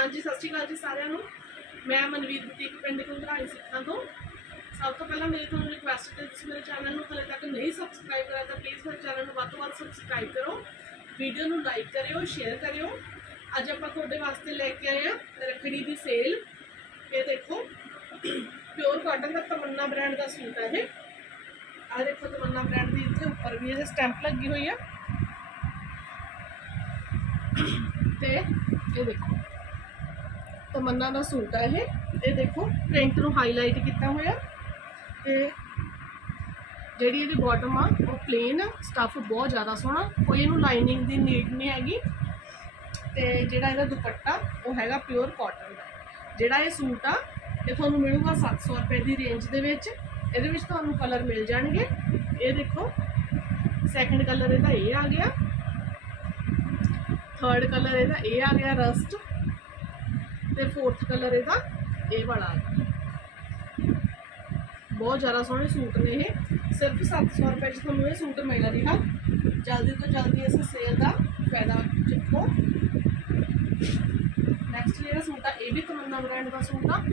ਹਾਂਜੀ ਸਤਿ ਸ਼੍ਰੀ ਅਕਾਲ ਜੀ ਸਾਰਿਆਂ ਨੂੰ ਮੈਂ ਮਨਵੀਰ ਬੁਟੀਕ ਪਿੰਡ ਕੁੰਦਰਾਈ ਸਿੱਖਾਂ ਤੋਂ ਸਭ ਤੋਂ ਪਹਿਲਾਂ ਮੇਰੀ ਤੁਹਾਨੂੰ ਰਿਕੁਐਸਟ ਹੈ ਤੁਸੀਂ ਮੇਰੇ ਚੈਨਲ ਨੂੰ ਹਲੇ ਤੱਕ ਨਹੀਂ ਸਬਸਕ੍ਰਾਈਬ ਕਰਿਆ ਤਾਂ ਪਲੀਜ਼ ਮੇਰੇ ਚੈਨਲ ਨੂੰ ਵੱਧ ਤੋਂ ਵੱਧ ਸਬਸਕ੍ਰਾਈਬ ਕਰੋ ਵੀਡੀਓ ਨੂੰ ਲਾਈਕ ਕਰਿਓ ਸ਼ੇਅਰ ਕਰਿਓ ਅੱਜ ਆਪਾਂ ਤੁਹਾਡੇ ਵਾਸਤੇ ਲੈ ਕੇ ਆਏ ਆ ਰੱਖੜੀ ਦੀ ਸੇਲ ਇਹ ਦੇਖੋ ਪਿਓਰ ਕਾਟਨ ਦਾ ਤਮੰਨਾ ਬ੍ਰਾਂਡ ਦਾ ਸੂਟ ਹੈ ਇਹ ਆ ਦੇਖੋ ਤਮੰਨਾ ਬ੍ਰਾਂਡ ਦੀ ਇੱਥੇ ਉੱਪਰ ਵੀ ਇਹਦੇ ਸਟੈਂਪ ਲੱਗੀ ਹੋਈ ਆ ਤੇ ਇਹ ਦੇਖੋ ਤਮੰਨਾ ਦਾ ਸੂਟ ਹੈ ਇਹ। ਇਹ ਦੇਖੋ ਪ੍ਰਿੰਟ ਨੂੰ ਹਾਈਲਾਈਟ ਕੀਤਾ ਹੋਇਆ। ਤੇ ਜਿਹੜੀ ਇਹਦੀ ਬਾਟਮ ਆ, ਉਹ ਪਲੇਨ ਆ। ਸਟੱਫ ਬਹੁਤ ਜ਼ਿਆਦਾ ਸੋਹਣਾ। ਕੋਈ ਇਹਨੂੰ ਲਾਈਨਿੰਗ ਦੀ ਨੀਡ ਨਹੀਂ ਹੈਗੀ। ਤੇ ਜਿਹੜਾ ਇਹਦਾ ਦੁਪੱਟਾ, ਉਹ ਹੈਗਾ ਪਿਓਰ ਕਾਟਨ ਦਾ। ਜਿਹੜਾ ਇਹ ਸੂਟ ਆ, ਇਹ ਤੁਹਾਨੂੰ ਮਿਲੂਗਾ 700 ਰੁਪਏ ਦੀ ਰੇਂਜ ਦੇ ਵਿੱਚ। ਇਹਦੇ ਵਿੱਚ ਤੁਹਾਨੂੰ ਕਲਰ ਮਿਲ ਜਾਣਗੇ। ਇਹ ਦੇਖੋ ਸੈਕੰਡ ਕਲਰ ਇਹਦਾ ਇਹ ਆ ਗਿਆ। ਥਰਡ ਕਲਰ ਇਹਦਾ ਇਹ ਆ ਗਿਆ ਰਸਟ ਤੇ ਫੋਰਥ ਕਲਰ ਇਹਦਾ ਇਹ ਵਾਲਾ ਆ ਬਹੁਤ ਜ਼ਿਆਦਾ ਸੋਹਣੇ ਸੂਟ ਨੇ ਇਹ। ਸਿਰਫ 700 ਰੁਪਏ 'ਚ ਤੁਹਾਨੂੰ ਇਹ ਸੂਟ ਮਿਲ ਰਿਹਾ ਜਲਦੀ ਤੋਂ ਜਲਦੀ ਇਸ ਸੇਲ ਦਾ ਫਾਇਦਾ ਚੁੱਕੋ। ਨੈਕਸਟ ਜਿਹੜਾ ਸੂਟ ਆ, ਇਹ ਵੀ ਤਮੰਨਾ ਬ੍ਰਾਂਡ ਦਾ ਸੂਟ ਆ।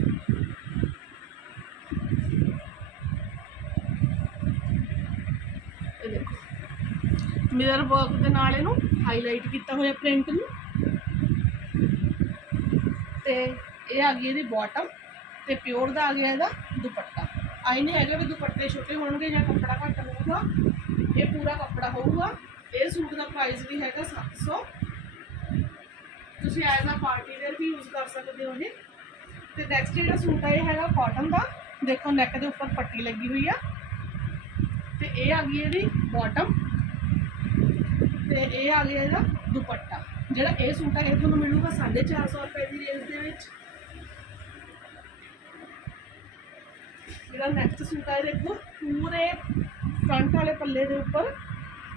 ਮਿਰਰ ਵਰਕ ਦੇ ਨਾਲ ਇਹਨੂੰ ਹਾਈਲਾਈਟ ਕੀਤਾ ਹੋਇਆ ਪ੍ਰਿੰਟ ਨੂੰ। ਤੇ ਇਹ ਆ ਗਈ ਇਹਦੀ ਬਾਟਮ ਤੇ ਪਿਓਰ ਦਾ ਆ ਗਿਆ ਇਹਦਾ ਦੁਪੱਟਾ। ਆਈ ਨਹੀਂ ਹੈਗਾ ਵੀ ਦੁਪੱਟੇ ਛੋਟੇ ਹੋਣਗੇ ਜਾਂ ਕੱਪੜਾ ਘੱਟ ਹੋਊਗਾ, ਇਹ ਪੂਰਾ ਕੱਪੜਾ ਹੋਊਗਾ। ਇਹ ਸੂਟ ਦਾ ਪ੍ਰਾਈਸ ਵੀ ਹੈਗਾ 700 ਤੁਸੀਂ as a party wear we use ਕਰ ਸਕਦੇ ਹੋ ਇਹ। ਤੇ ਨੈਕਸਟ ਜਿਹੜਾ ਸੂਟ ਆ, ਇਹ ਹੈਗਾ ਕਾਟਨ ਦਾ। ਦੇਖੋ ਨੈਕ ਦੇ ਉੱਪਰ ਪੱਟੀ ਲੱਗੀ ਹੋਈ ਆ। ਤੇ ਇਹ ਆ ਗਈ ਇਹਦੀ ਬਾਟਮ ਤੇ ਇਹ ਆ ਗਿਆ ਇਹਦਾ ਦੁਪੱਟਾ। ਜਿਹੜਾ ਇਹ ਸੂਟ ਹੈ, ਇਹ ਤੁਹਾਨੂੰ ਮਿਲੂਗਾ 450 ਰੁਪਏ ਦੀ ਰੇਂਜ ਦੇ ਵਿੱਚ। ਜਿਹੜਾ ਨੈਕਸਟ ਸੂਟ ਆ ਦੇਖੋ, ਪੂਰੇ ਫਰੰਟ ਵਾਲੇ ਪੱਲੇ ਦੇ ਉੱਪਰ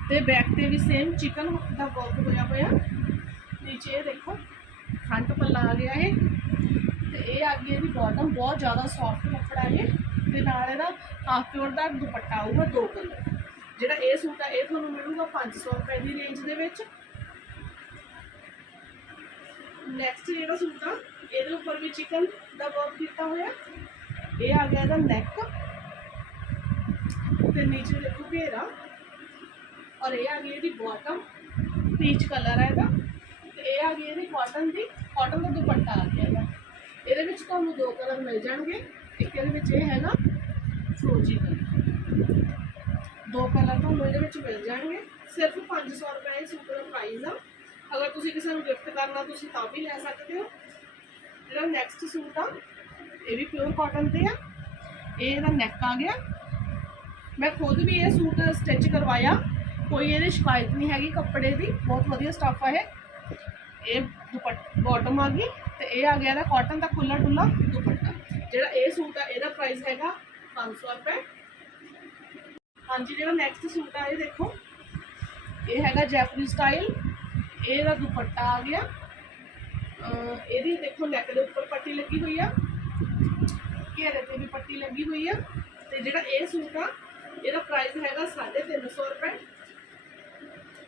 ਤੇ ਬੈਕ ਤੇ ਵੀ ਸੇਮ ਚਿਕਨ ਦਾ ਵਰਕ ਹੋਇਆ ਹੋਇਆ। ਨੀਚੇ ਦੇਖੋ ਫਰੰਟ ਪੱਲਾ ਆ ਗਿਆ ਹੈ ਤੇ ਇਹ ਆ ਗਈ ਇਹਦੀ ਬਾਟਮ ਬਹੁਤ ਜ਼ਿਆਦਾ ਸੌਫਟ ਕੱਪੜਾ ਹੈ ਤੇ ਨਾਲ ਇਹਦਾ ਹਾਫ ਪਿਓਰ ਦਾ ਦੁਪੱਟਾ ਆਊਗਾ ਦੋ ਕਲਰ ਜਿਹੜਾ ਇਹ ਸੂਟ ਆ ਇਹ ਤੁਹਾਨੂੰ ਮਿਲੂਗਾ 500 ਰੁਪਏ ਦੀ ਰੇਂਜ ਦੇ ਵਿੱਚ। नैक्सट जो सूट आ ये उपर भी चिकन का वर्क किया हो आ गया नैक फिर नीचे देखो घेरा। और यह आ गई बॉटम पीच कलर है था। ये आ गई कॉटन की कॉटन का दुपट्टा आ गया ये तो दो कलर मिल जाएँगे एक है है फ्रोजी कलर दो कलर तो मिल जाएँगे सिर्फ़ पाँच सौ रुपये सूट का प्राइज है ਤੁਸੀਂ ਕਿਸੇ ਨੂੰ ਗਿਫਟ ਕਰਨਾ ਤੁਸੀਂ ਤਾਂ ਵੀ ਲੈ ਸਕਦੇ ਹੋ ਜਿਹੜਾ ਨੈਕਸਟ ਸੂਟ ਆ ਇਹ ਵੀ ਪਿਓਰ ਕਾਟਨ ਤੇ ਆ ਇਹ ਇਹਦਾ ਨੈਕ ਆ ਗਿਆ ਮੈਂ ਖੁਦ ਵੀ ਇਹ ਸੂਟ ਸਟਿਚ ਕਰਵਾਇਆ ਕੋਈ ਇਹਦੀ ਸ਼ਿਕਾਇਤ ਨਹੀਂ ਹੈਗੀ ਕੱਪੜੇ ਦੀ ਬਹੁਤ ਵਧੀਆ ਸਟੱਫ ਆ ਇਹ ਇਹ ਦੁਪੱਟ ਬਾਟਮ ਆ ਗਈ ਤੇ ਇਹ ਆ ਗਿਆ ਇਹਦਾ ਕਾਟਨ ਦਾ ਖੁੱਲਾ ਡੁੱਲਾ ਦੁਪੱਟਾ ਜਿਹੜਾ ਇਹ ਸੂਟ ਆ ਇਹਦਾ ਪ੍ਰਾਈਸ ਹੈਗਾ 500 ਰੁਪਏ ਹਾਂਜੀ ਜਿਹੜਾ ਨੈਕਸਟ ਸੂਟ ਆ ਇਹ ਦੇਖੋ ਇਹ ਹੈਗਾ ਜੈਪਨੀ ਸਟਾਈਲ ਇਹਦਾ ਦੁਪੱਟਾ ਆ ਗਿਆ ਅਹ ਇਹਦੀ ਦੇਖੋ ਨੈਕ ਦੇ ਉੱਪਰ ਪੱਟੀ ਲੱਗੀ ਹੋਈ ਆ ਘੇਰੇ ਤੇ ਵੀ ਪੱਟੀ ਲੱਗੀ ਹੋਈ ਆ ਤੇ ਜਿਹੜਾ ਇਹ ਸੂਟ ਆ ਇਹਦਾ ਪ੍ਰਾਈਸ ਹੈਗਾ 350 ਰੁਪਏ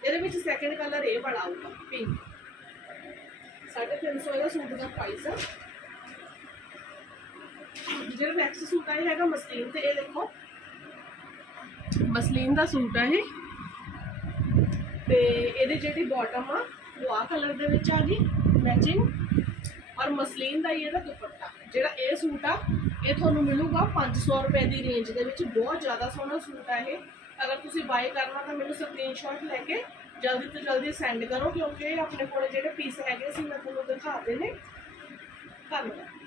ਇਹਦੇ ਵਿੱਚ ਸੈਕੰਡ ਕਲਰ ਇਹ ਵਾਲਾ ਆਊਗਾ ਪਿੰਕ 350 ਇਹਦਾ ਸੂਟ ਦਾ ਪ੍ਰਾਈਸ ਆ ਜਿਹੜਾ ਨੈਕਸਟ ਸੂਟ ਆ ਇਹ ਹੈਗਾ ਮਸਲੀਨ ਤੇ ਇਹ ਦੇਖੋ ਮਸਲੀਨ ਦਾ ਸੂਟ ਆ ਇਹ ਤੇ ਇਹਦੇ ਜਿਹੜੀ ਬਾਟਮ ਆ, ਉਹ ਆ ਕਲਰ ਦੇ ਵਿੱਚ ਆ ਗਈ ਮੈਚਿੰਗ ਔਰ ਮਸਲੀਨ ਦਾ ਹੀ ਇਹਦਾ ਦੁਪੱਟਾ, ਜਿਹੜਾ ਇਹ ਸੂਟ ਆ, ਇਹ ਤੁਹਾਨੂੰ ਮਿਲੂਗਾ 500 ਰੁਪਏ ਦੀ ਰੇਂਜ ਦੇ ਵਿੱਚ, ਬਹੁਤ ਜ਼ਿਆਦਾ ਸੋਹਣਾ ਸੂਟ ਆ ਇਹ। ਅਗਰ ਤੁਸੀਂ ਬਾਈ ਕਰਨਾ ਤਾਂ ਮੈਨੂੰ ਸਕਰੀਨਸ਼ਾਟ ਲੈ ਕੇ ਜਲਦੀ ਤੋਂ ਜਲਦੀ ਸੈਂਡ ਕਰੋ, ਕਿਉਂਕਿ ਆਪਣੇ ਕੋਲ ਜਿਹੜੇ ਪੀਸ ਹੈਗੇ ਸੀ, ਮੈਂ ਤੁਹਾਨੂੰ ਦਿਖਾ ਦੇਣੇ ਧੰਨਵਾਦ।